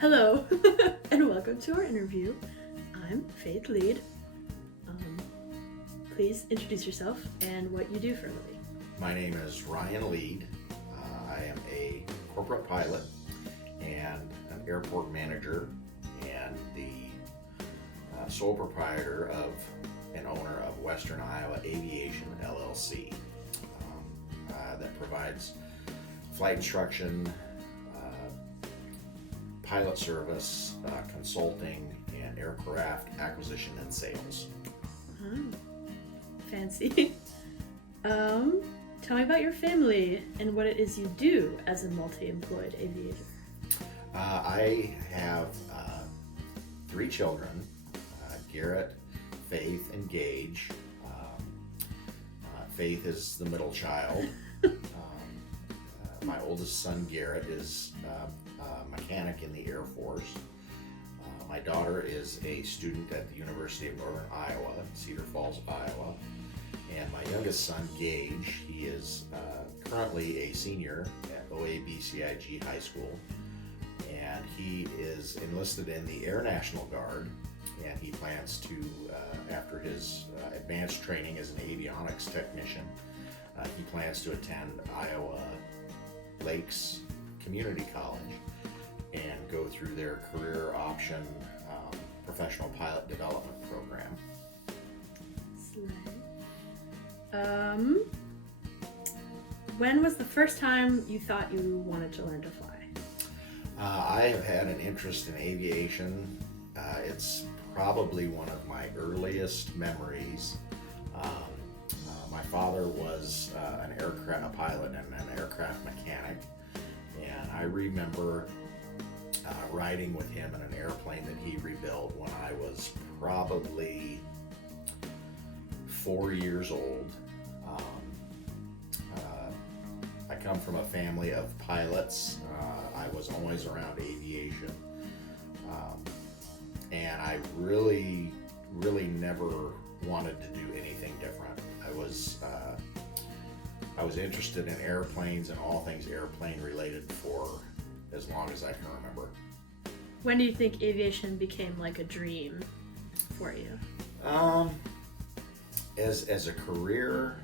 Hello, and welcome to our interview. I'm Faith Lead. Please introduce yourself and what you do for a living. My name is Ryan Lead. I am a corporate pilot and an airport manager and the sole proprietor of and owner of Western Iowa Aviation LLC that provides flight instruction, pilot service, consulting, and aircraft acquisition and sales. Fancy. Tell me about your family and what it is you do as a multi-employed aviator. I have 3 children, Garrett, Faith, and Gage. Faith is the middle child. My oldest son, Garrett, is a mechanic in the Air Force. My daughter is a student at the University of Northern Iowa, Cedar Falls, Iowa. And my youngest son, Gage, he is currently a senior at OABCIG High School. And he is enlisted in the Air National Guard. And he plans to, after his advanced training as an avionics technician, he plans to attend Iowa Lakes Community College and go through their career option professional pilot development program. When was the first time you thought you wanted to learn to fly? I have had an interest in aviation. It's probably one of my earliest memories. My father was a pilot and an aircraft mechanic, and I remember riding with him in an airplane that he rebuilt when I was probably 4 years old. I come from a family of pilots. I was always around aviation, and I really never wanted to do anything different. I was interested in airplanes and all things airplane related for as long as I can remember. When do you think aviation became like a dream for you? As a career,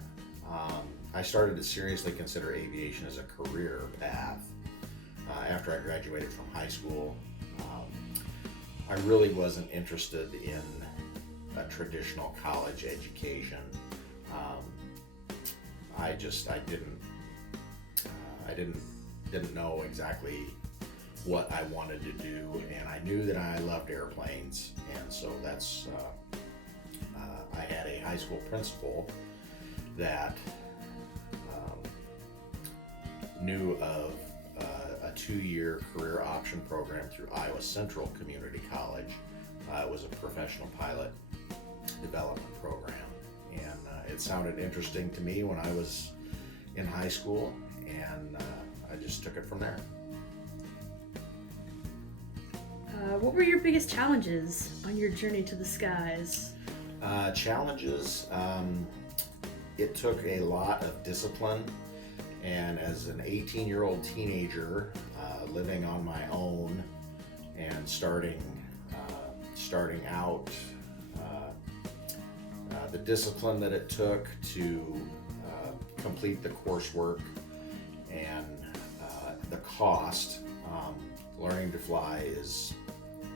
I started to seriously consider aviation as a career path after I graduated from high school. I really wasn't interested in a traditional college education. I didn't know exactly what I wanted to do, and I knew that I loved airplanes, and so that's I had a high school principal that knew of a 2-year career option program through Iowa Central Community College. It was a professional pilot development program, and it sounded interesting to me when I was in high school, and I just took it from there. What were your biggest challenges on your journey to the skies? Challenges, it took a lot of discipline, and as an 18-year-old teenager living on my own and starting out, the discipline that it took to complete the coursework and the cost. Learning to fly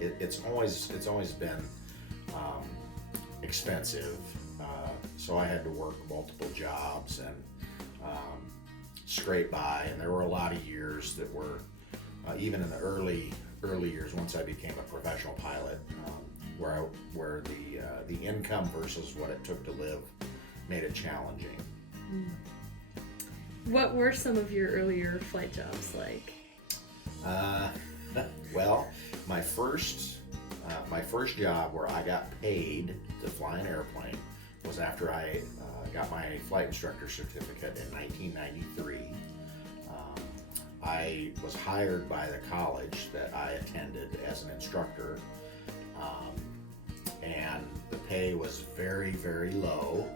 it's always been expensive, so I had to work multiple jobs and scrape by, and there were a lot of years that were even in the early years once I became a professional pilot, where the income versus what it took to live made it challenging. What were some of your earlier flight jobs like? Well, my first job where I got paid to fly an airplane was after I got my flight instructor certificate in 1993. I was hired by the college that I attended as an instructor, and the pay was very, very low.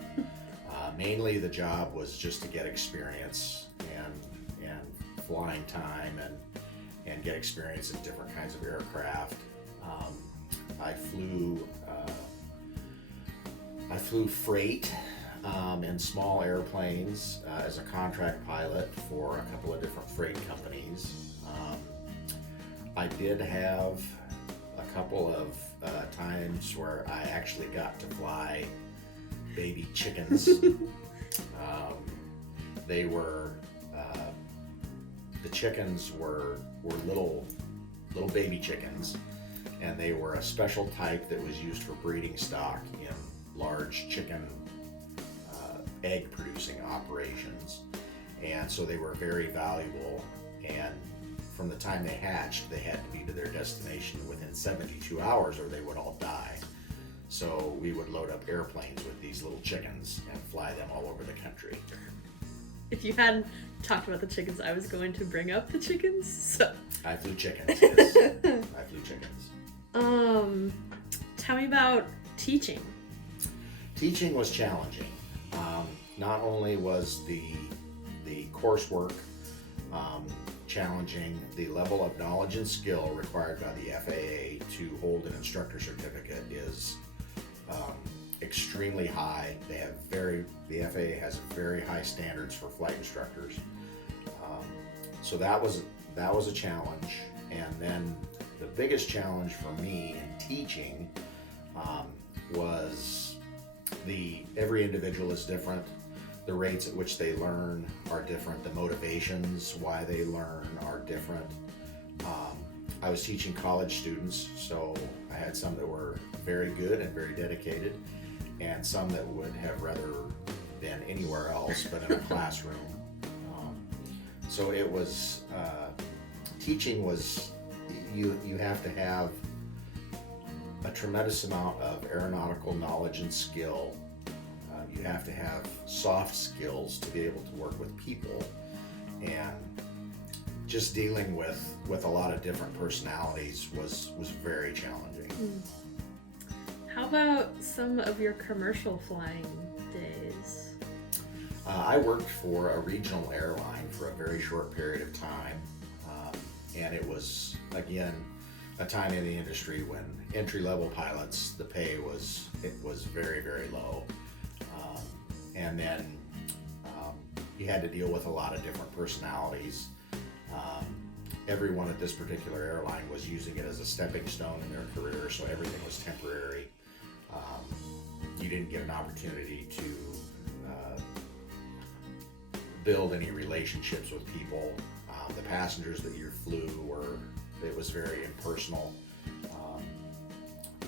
Mainly the job was just to get experience and flying time, and get experience in different kinds of aircraft. I flew freight and small airplanes as a contract pilot for a couple of different freight companies. I did have a couple of times where I actually got to fly baby chickens. They were the chickens were little baby chickens, and they were a special type that was used for breeding stock in large chicken egg producing operations, and so they were very valuable. And from the time they hatched, they had to be to their destination within 72 hours or they would all die. So we would load up airplanes with these little chickens and fly them all over the country. If you hadn't talked about the chickens, I was going to bring up the chickens. So I flew chickens, yes. I flew chickens. Tell me about teaching. Teaching was challenging. Not only was the coursework challenging, the level of knowledge and skill required by the FAA to hold an instructor certificate is extremely high. The FAA has very high standards for flight instructors. So that was a challenge. And then the biggest challenge for me in teaching was every individual is different. The rates at which they learn are different. The motivations why they learn are different. I was teaching college students, so I had some that were very good and very dedicated, and some that would have rather been anywhere else but in a classroom. So it was, teaching was, you have to have a tremendous amount of aeronautical knowledge and skill. You have to have soft skills to be able to work with people, and just dealing with a lot of different personalities was very challenging. How about some of your commercial flying days? I worked for a regional airline for a very short period of time, and it was, again, a time in the industry when entry-level pilots, the pay was very, very low. And then you had to deal with a lot of different personalities. Everyone at this particular airline was using it as a stepping stone in their career, so everything was temporary. You didn't get an opportunity to build any relationships with people. The passengers that you flew it was very impersonal.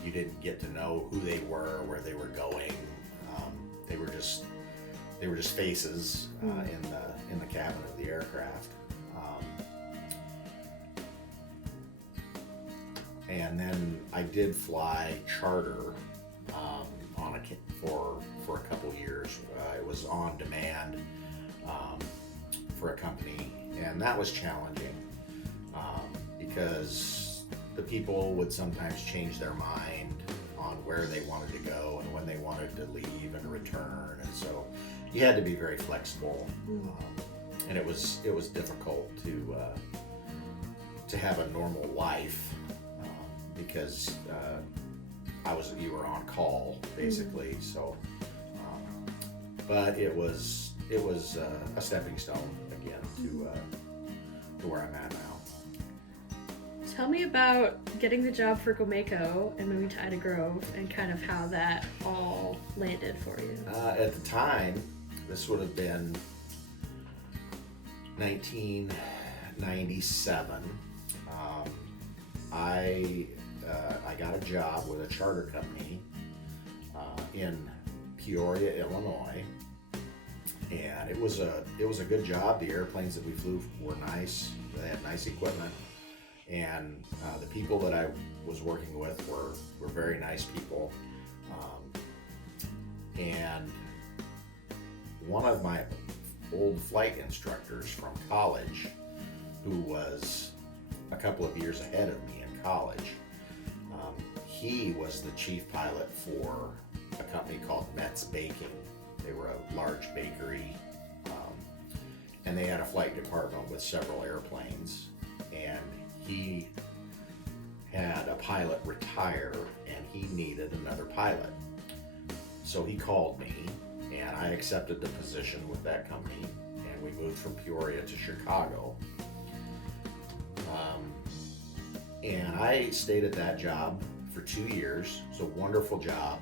You didn't get to know who they were, where they were going. They were just faces in the cabin of the aircraft. And then I did fly charter for a couple years. It was on demand for a company, and that was challenging because the people would sometimes change their mind on where they wanted to go and when they wanted to leave and return, and so you had to be very flexible. And it was difficult to have a normal life because you were on call basically. So, but it was a stepping stone again to where I'm at now. Tell me about getting the job for Gomeco and moving to Ida Grove and kind of how that all landed for you. At the time, this would have been 1997. I got a job with a charter company in Peoria, Illinois, and it was a good job. The airplanes that we flew were nice. They had nice equipment, and the people that I was working with were very nice people. And one of my old flight instructors from college, who was a couple of years ahead of me in college, he was the chief pilot for a company called Metz Baking. They were a large bakery, and they had a flight department with several airplanes. And he had a pilot retire and he needed another pilot. So he called me and I accepted the position with that company, and we moved from Peoria to Chicago. And I stayed at that job for 2 years. It was a wonderful job.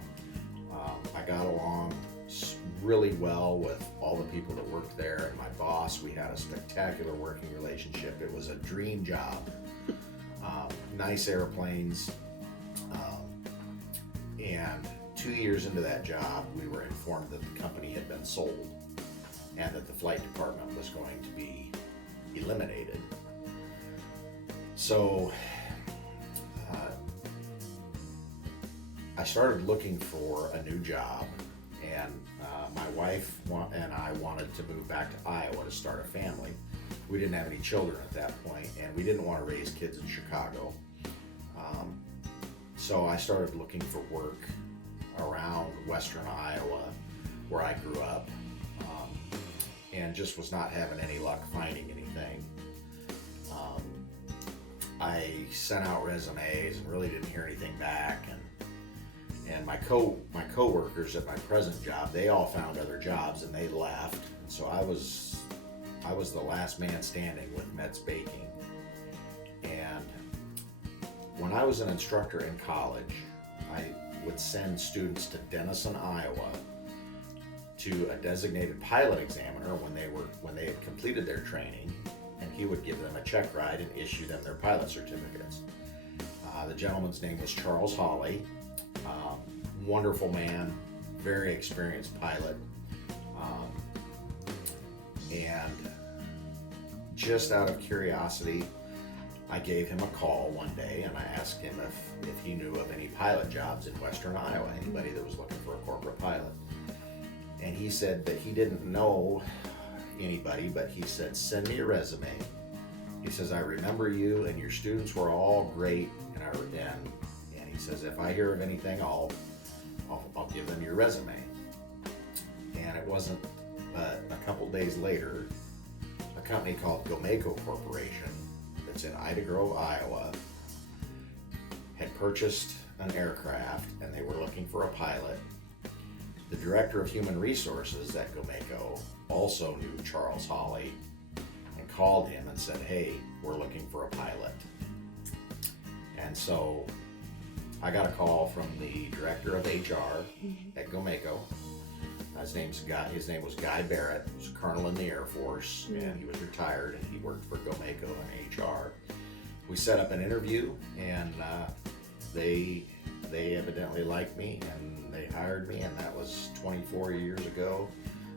I got along really well with all the people that worked there, and my boss. We had a spectacular working relationship. It was a dream job. Nice airplanes. And 2 years into that job, we were informed that the company had been sold and that the flight department was going to be eliminated. So I started looking for a new job, and my wife and I wanted to move back to Iowa to start a family. We didn't have any children at that point, and we didn't want to raise kids in Chicago. So I started looking for work around Western Iowa, where I grew up, and just was not having any luck finding anything. I sent out resumes and really didn't hear anything back, and my coworkers at my present job, they all found other jobs and they left. And so I was the last man standing with Metz Baking. And when I was an instructor in college, I would send students to Denison, Iowa, to a designated pilot examiner when they had completed their training, and he would give them a check ride and issue them their pilot certificates. The gentleman's name was Charles Hawley. Wonderful man, very experienced pilot. And just out of curiosity, I gave him a call one day and I asked him if he knew of any pilot jobs in Western Iowa, anybody that was looking for a corporate pilot. And he said that he didn't know anybody, but he said, send me a resume. He says, I remember you and your students were all great, and he says, if I hear of anything, I'll give them your resume. And it wasn't a couple days later, a company called Gomeco Corporation that's in Ida Grove, Iowa, had purchased an aircraft and they were looking for a pilot. The director of human resources at Gomeco also knew Charles Hawley and called him and said, hey, we're looking for a pilot. And so I got a call from the director of HR at Gomeco. His name was Guy Barrett. He was a colonel in the Air Force, and he was retired, and he worked for Gomeco in HR. We set up an interview, and they evidently liked me, and they hired me, and that was 24 years ago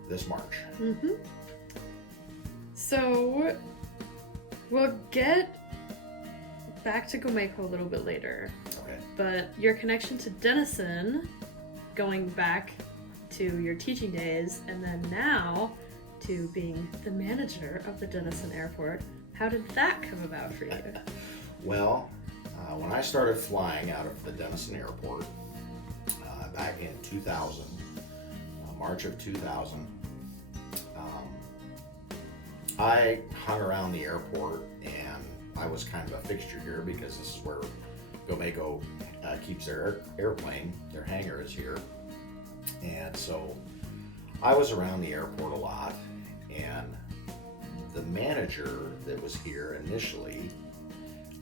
this March. Mm-hmm. So we'll get back to Gomeco a little bit later. Okay. But your connection to Denison, going back to your teaching days, and then now to being the manager of the Denison Airport, how did that come about for you? Well, when I started flying out of the Denison Airport back in 2000, March of 2000, I hung around the airport, and I was kind of a fixture here because this is where Gomeco keeps their airplane. Their hangar is here. And so I was around the airport a lot, and the manager that was here initially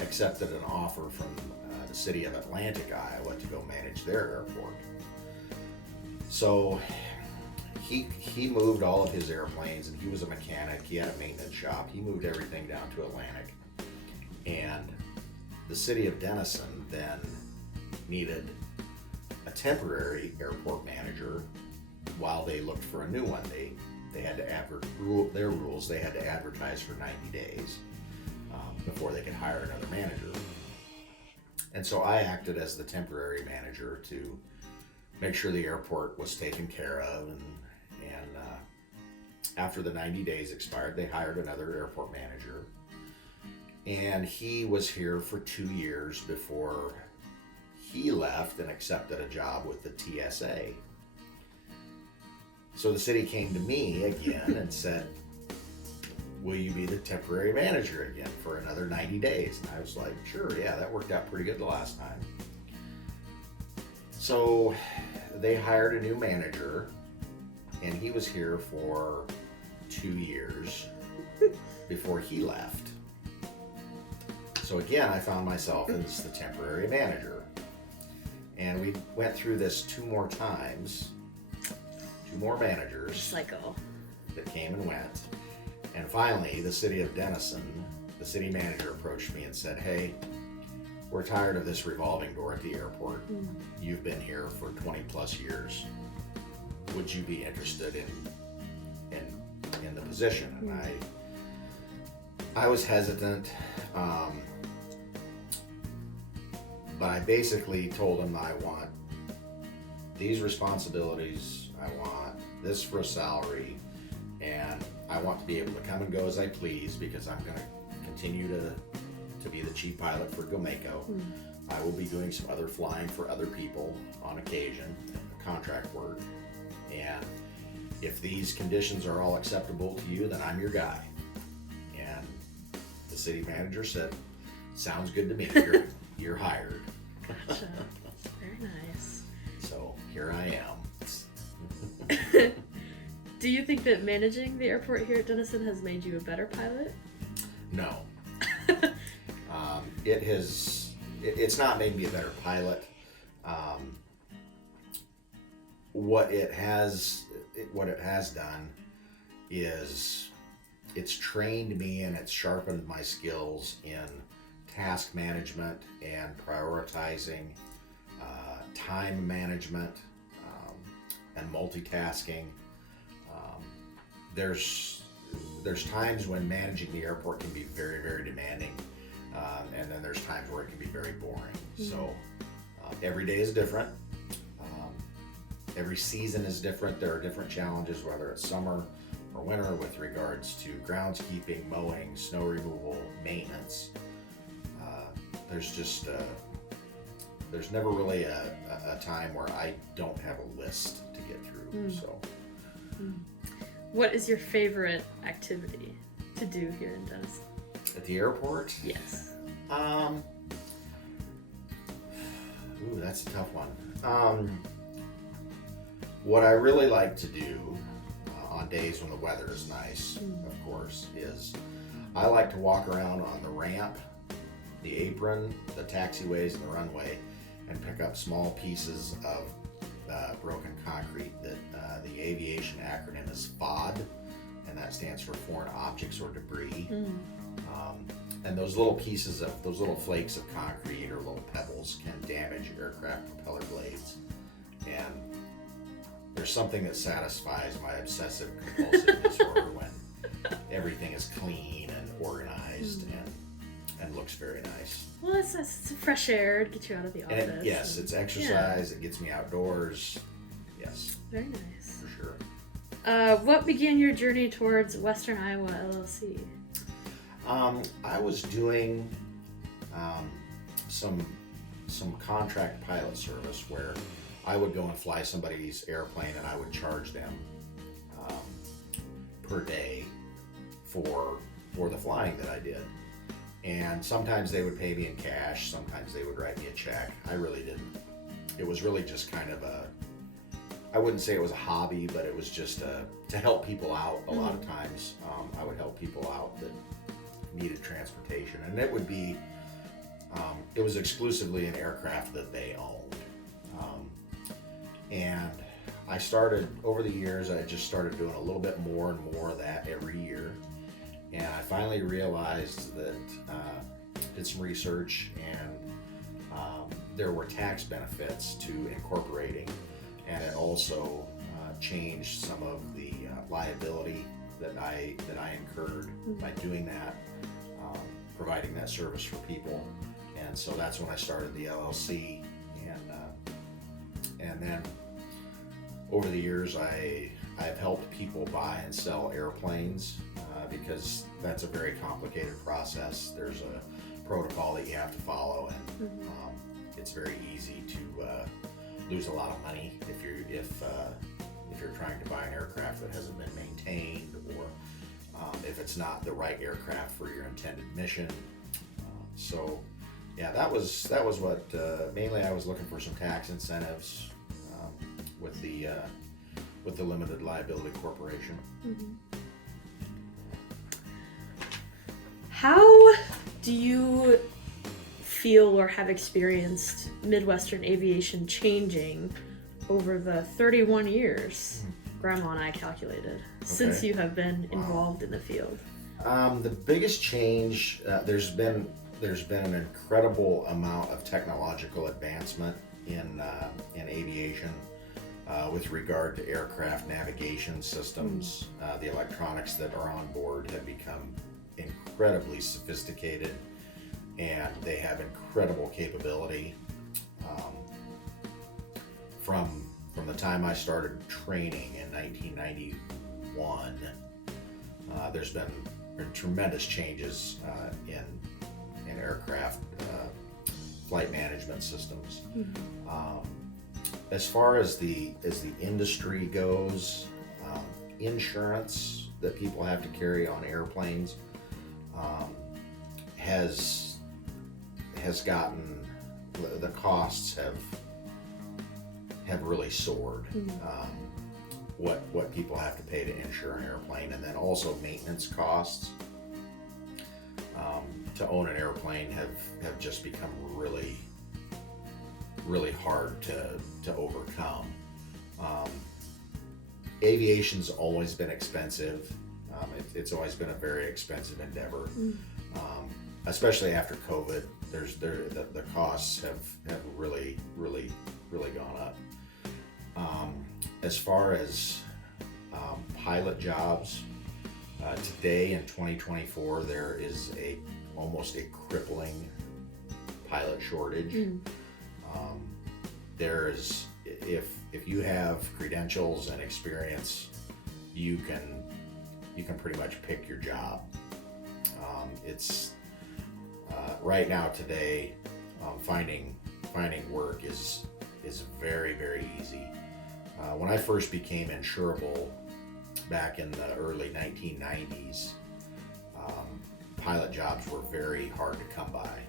accepted an offer from the city of Atlantic, Iowa, to go manage their airport. So he moved all of his airplanes, and he was a mechanic. He had a maintenance shop. He moved everything down to Atlantic. And the city of Denison then needed a temporary airport manager while they looked for a new one. They had to their rules. They had to advertise for 90 days before they could hire another manager. And so I acted as the temporary manager to make sure the airport was taken care of. And after the 90 days expired, they hired another airport manager. And he was here for 2 years before he left and accepted a job with the TSA. So the city came to me again and said, will you be the temporary manager again for another 90 days? And I was like, sure, yeah, that worked out pretty good the last time. So they hired a new manager, and he was here for 2 years before he left. So again, I found myself as the temporary manager. And we went through this 2 more times, 2 more managers Cycle. that came and went. And finally, the city of Denison, the city manager approached me and said, hey, we're tired of this revolving door at the airport. You've been here for 20 plus years. Would you be interested in the position? And I was hesitant, but I basically told him I want these responsibilities, I want this for a salary, and I want to be able to come and go as I please because I'm going to continue to be the chief pilot for Gomeco. I will be doing some other flying for other people on occasion, contract work, and if these conditions are all acceptable to you, then I'm your guy. And the city manager said, sounds good to me, you're hired. Gotcha. Very nice. So here I am. Do you think that managing the airport here at Denison has made you a better pilot? No. It's not made me a better pilot. What it has done is it's trained me and it's sharpened my skills in task management and prioritizing, time management, and multitasking. There's times when managing the airport can be very, very demanding, and then there's times where it can be very boring. So every day is different. Every season is different. There are different challenges, whether it's summer or winter, with regards to groundskeeping, mowing, snow removal, maintenance. There's never really a time where I don't have a list to get through. So. What is your favorite activity to do here in Denison? At the airport? Yes. Ooh, that's a tough one. What I really like to do on days when the weather is nice, of course, is I like to walk around on the ramp, the apron, the taxiways, and the runway, and pick up small pieces of broken concrete that the aviation acronym is FOD, and that stands for foreign objects or debris. And those little flakes of concrete or little pebbles can damage aircraft propeller blades. And there's something that satisfies my obsessive compulsive disorder when everything is clean and organized and looks very nice. Well, it's fresh air to get you out of the office. And yes, it's exercise. It gets me outdoors. Yes. Very nice. For sure. What began your journey towards Western Iowa LLC? I was doing some contract pilot service where I would go and fly somebody's airplane and I would charge them per day for the flying that I did. And sometimes they would pay me in cash, sometimes they would write me a check. I really didn't. It was really just kind of I wouldn't say it was a hobby, but it was just to help people out. A lot of times I would help people out that needed transportation. And it would be, it was exclusively an aircraft that they owned. And I started, over the years, I just started doing a little bit more and more of that every year. And I finally realized that, did some research, and there were tax benefits to incorporating, and it also changed some of the liability that I incurred by doing that, providing that service for people. And so that's when I started the LLC, and then over the years I've helped people buy and sell airplanes, because that's a very complicated process. There's a protocol that you have to follow, and it's very easy to lose a lot of money if you're trying to buy an aircraft that hasn't been maintained, or if it's not the right aircraft for your intended mission. So yeah, that was what mainly I was looking for some tax incentives with the limited liability corporation. Mm-hmm. How do you feel or have experienced Midwestern aviation changing over the 31 years Grandma and I calculated since you have been involved in the field? The biggest change, there's been an incredible amount of technological advancement in aviation with regard to aircraft navigation systems. The electronics that are on board have become incredibly sophisticated, and they have incredible capability. From the time I started training in 1991, there's been tremendous changes in aircraft flight management systems. As far as the industry goes, insurance that people have to carry on airplanes has gotten, the costs have really soared. What people have to pay to insure an airplane, and then also maintenance costs to own an airplane have just become really hard to overcome. Aviation's always been expensive. It's always been a very expensive endeavor, especially after COVID. The costs have really gone up. As far as pilot jobs, today in 2024, there is almost a crippling pilot shortage. There's, if you have credentials and experience, you can pretty much pick your job. It's right now today, finding work is very easy. When I first became insurable back in the early 1990s, pilot jobs were very hard to come by.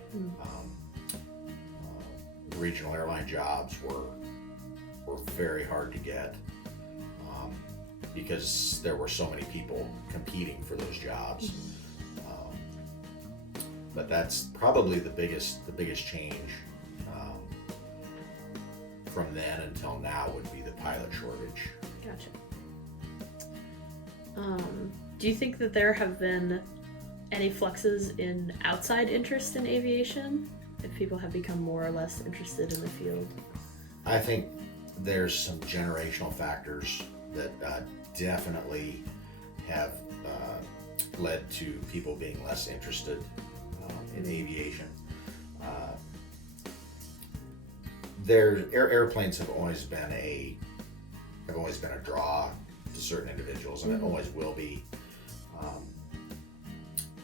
Regional airline jobs were very hard to get because there were so many people competing for those jobs. But that's probably the biggest change from then until now would be the pilot shortage. Gotcha. Do you think that there have been any fluxes in outside interest in aviation? If people have become more or less interested in the field? I think there's some generational factors that definitely have led to people being less interested in aviation. Airplanes have always been a draw to certain individuals, and it always will be.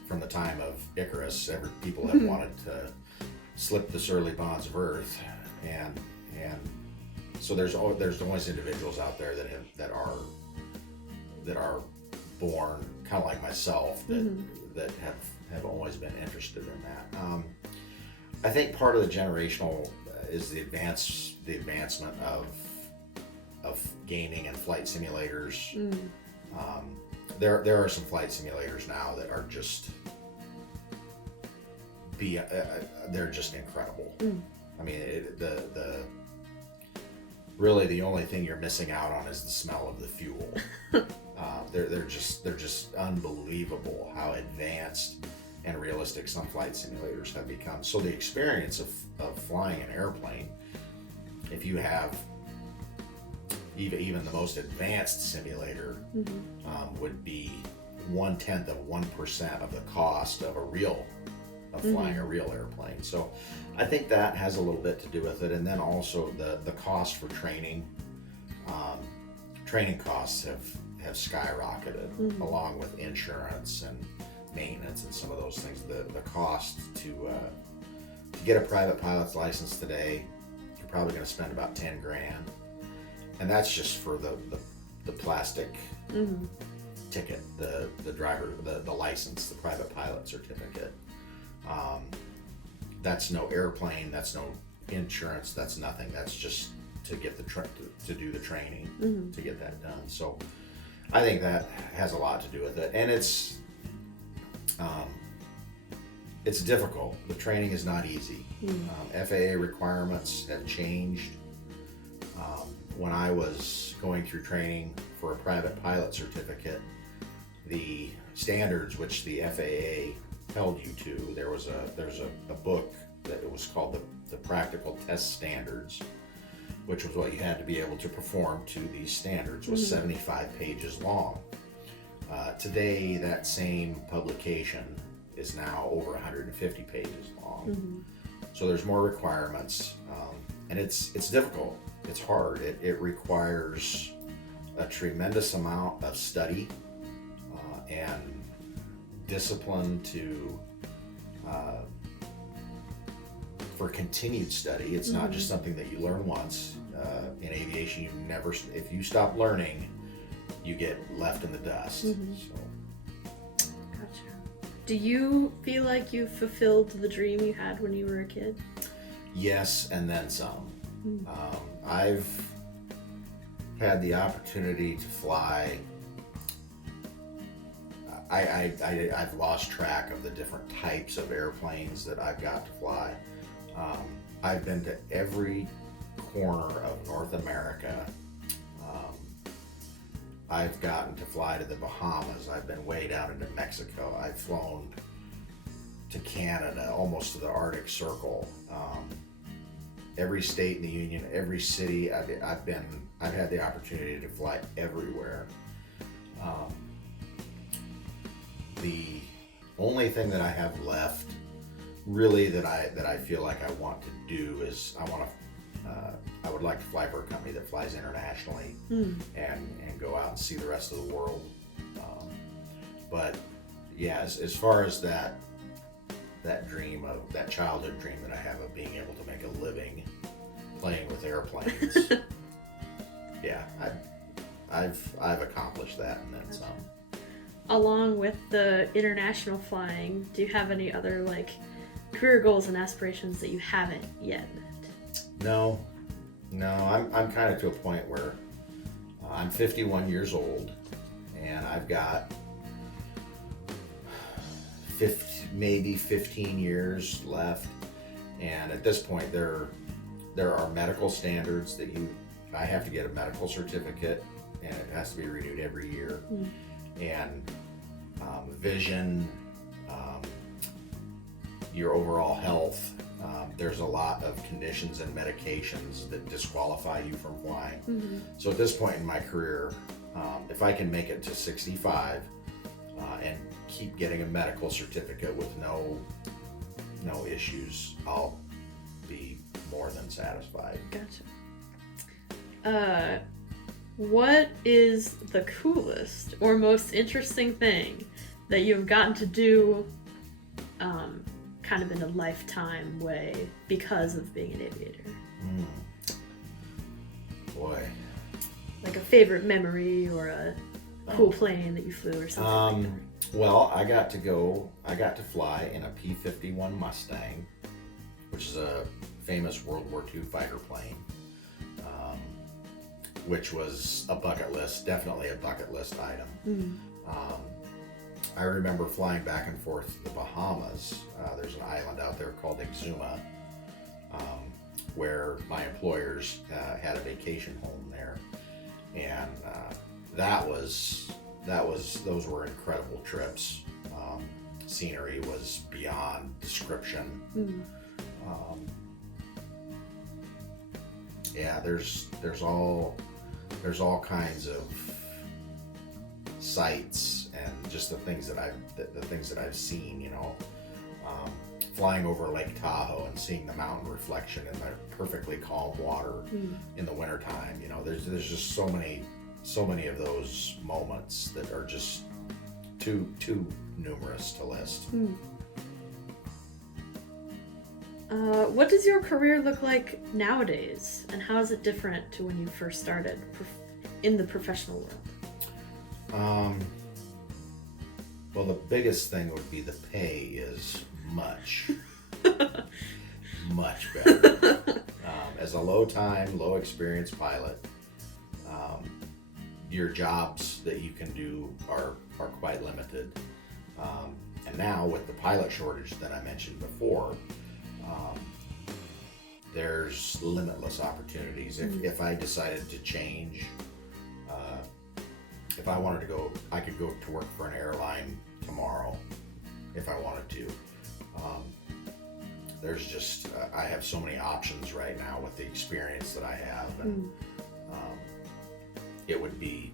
From the time of Icarus, people have wanted to slip the surly bonds of Earth, and so there's always individuals out there that are born kind of like myself that have always been interested in that. I think part of the generational is the advancement of gaming and flight simulators. There are some flight simulators now that are just they're just incredible. I mean, really the only thing you're missing out on is the smell of the fuel. They're just unbelievable how advanced and realistic some flight simulators have become. So the experience of flying an airplane, if you have even the most advanced simulator, would be 1/10 of 1% of the cost of flying a real airplane. So I think that has a little bit to do with it. And then also the cost for training. Training costs have skyrocketed, along with insurance and maintenance and some of those things. The cost to get a private pilot's license today, you're probably going to spend about $10,000, and that's just for the plastic ticket, the driver, the license, the private pilot certificate. That's no airplane, that's no insurance, that's nothing. That's just to get to do the training, to get that done. So I think that has a lot to do with it, and it's difficult. The training is not easy. FAA requirements have changed. When I was going through training for a private pilot certificate, the standards which the FAA held you to, there's a book that it was called the Practical Test Standards, which was what you had to be able to perform to these standards, was 75 pages long. Today, that same publication is now over 150 pages long. So there's more requirements, and it's difficult. It's hard. It requires a tremendous amount of study and discipline for continued study. It's not just something that you learn once. In aviation, if you stop learning, you get left in the dust. So. Gotcha. Do you feel like you fulfilled the dream you had when you were a kid? Yes, and then some. I've had the opportunity to fly. I've lost track of the different types of airplanes that I've got to fly. I've been to every corner of North America. I've gotten to fly to the Bahamas. I've been way down into Mexico. I've flown to Canada, almost to the Arctic Circle. Every state in the Union, every city, I've had the opportunity to fly everywhere. The only thing that I have left, really, that I feel like I want to do is I would like to fly for a company that flies internationally and go out and see the rest of the world. But yeah, as far as that dream of that childhood dream that I have of being able to make a living playing with airplanes, yeah, I've accomplished that and then some. Along with the international flying, do you have any other career goals and aspirations that you haven't yet met? No, I'm kind of to a point where I'm 51 years old, and I've got maybe 15 years left. And at this point, there are medical standards that I have to get a medical certificate, and it has to be renewed every year. And vision, your overall health. There's a lot of conditions and medications that disqualify you from flying. So at this point in my career, if I can make it to 65 and keep getting a medical certificate with no issues, I'll be more than satisfied. Gotcha. What is the coolest or most interesting thing that you've gotten to do kind of in a lifetime way because of being an aviator? Boy. Like a favorite memory or a cool plane that you flew or something like that. Well, I got to fly in a P-51 Mustang, which is a famous World War II fighter plane, which was definitely a bucket list item. I remember flying back and forth to the Bahamas. There's an island out there called Exuma, where my employers had a vacation home there, and those were incredible trips. Scenery was beyond description. Yeah, there's all kinds of sights and just the things that I've seen. Flying over Lake Tahoe and seeing the mountain reflection in the perfectly calm water in the wintertime. There's just so many of those moments that are just too numerous to list. What does your career look like nowadays, and how is it different to when you first started in the professional world? Well, the biggest thing would be the pay is much, much better. As a low-time, low-experience pilot, your jobs that you can do are quite limited. And now with the pilot shortage that I mentioned before, there's limitless opportunities. If I decided to change, if I wanted to go, I could go to work for an airline tomorrow if I wanted to. There's just, I have so many options right now with the experience that I have, and it would be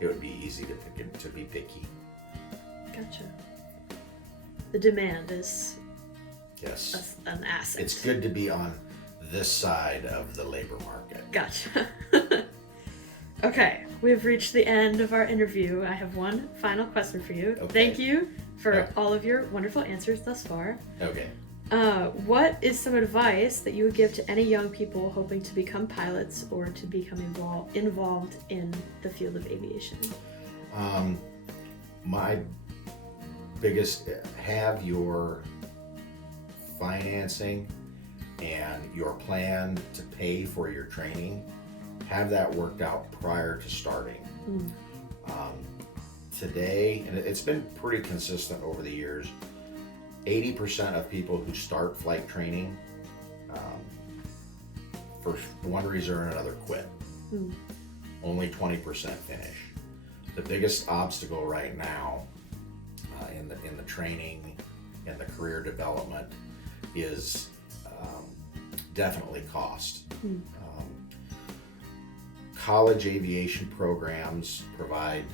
easy to be picky. Gotcha. The demand is Yes. an asset. It's good to be on this side of the labor market. Gotcha. Okay, we've reached the end of our interview. I have one final question for you. Okay. Thank you for all of your wonderful answers thus far. Okay. What is some advice that you would give to any young people hoping to become pilots or to become involved in the field of aviation? My biggest, have your financing and your plan to pay for your training, have that worked out prior to starting. Today, and it's been pretty consistent over the years, 80% of people who start flight training, for one reason or another, quit. Only 20% finish. The biggest obstacle right now in the training and the career development is definitely cost. College aviation programs provide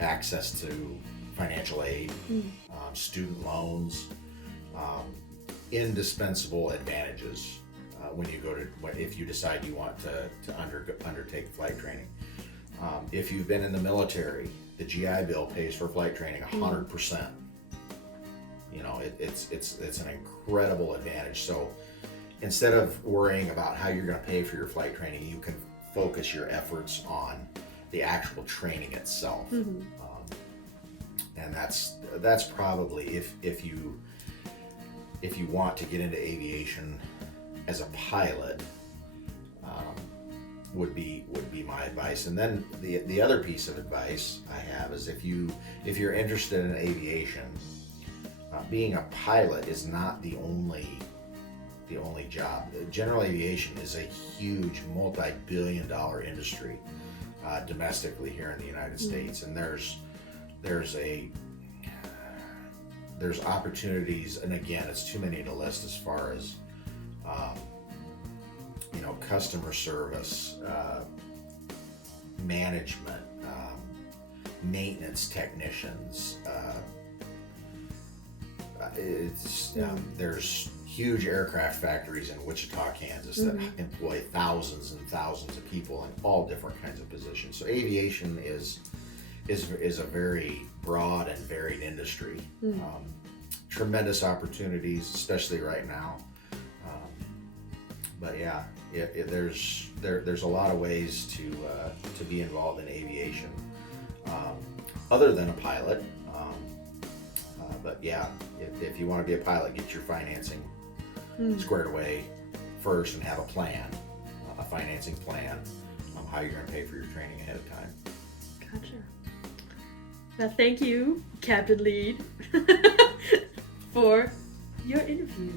access to financial aid, student loans, indispensable advantages when you go to, if you decide you want to undertake flight training. If you've been in the military, the GI Bill pays for flight training 100%. You know, it's an incredible advantage. So instead of worrying about how you're going to pay for your flight training, you can focus your efforts on the actual training itself. And that's probably, if you want to get into aviation as a pilot, would be my advice. And then the other piece of advice I have is if you're interested in aviation, being a pilot is not the only job. General aviation is a huge multi-billion-dollar industry domestically here in the United States, and there's opportunities, and again, it's too many to list as far as customer service, management, maintenance technicians. There's huge aircraft factories in Wichita, Kansas that employ thousands and thousands of people in all different kinds of positions. So aviation is a very broad and varied industry. Tremendous opportunities, especially right now. But yeah, there's a lot of ways to be involved in aviation, other than a pilot. But yeah, if you want to be a pilot, get your financing squared away first and have a plan, a financing plan, how you're going to pay for your training ahead of time. Gotcha. Well, thank you, Captain Lead, for your interview.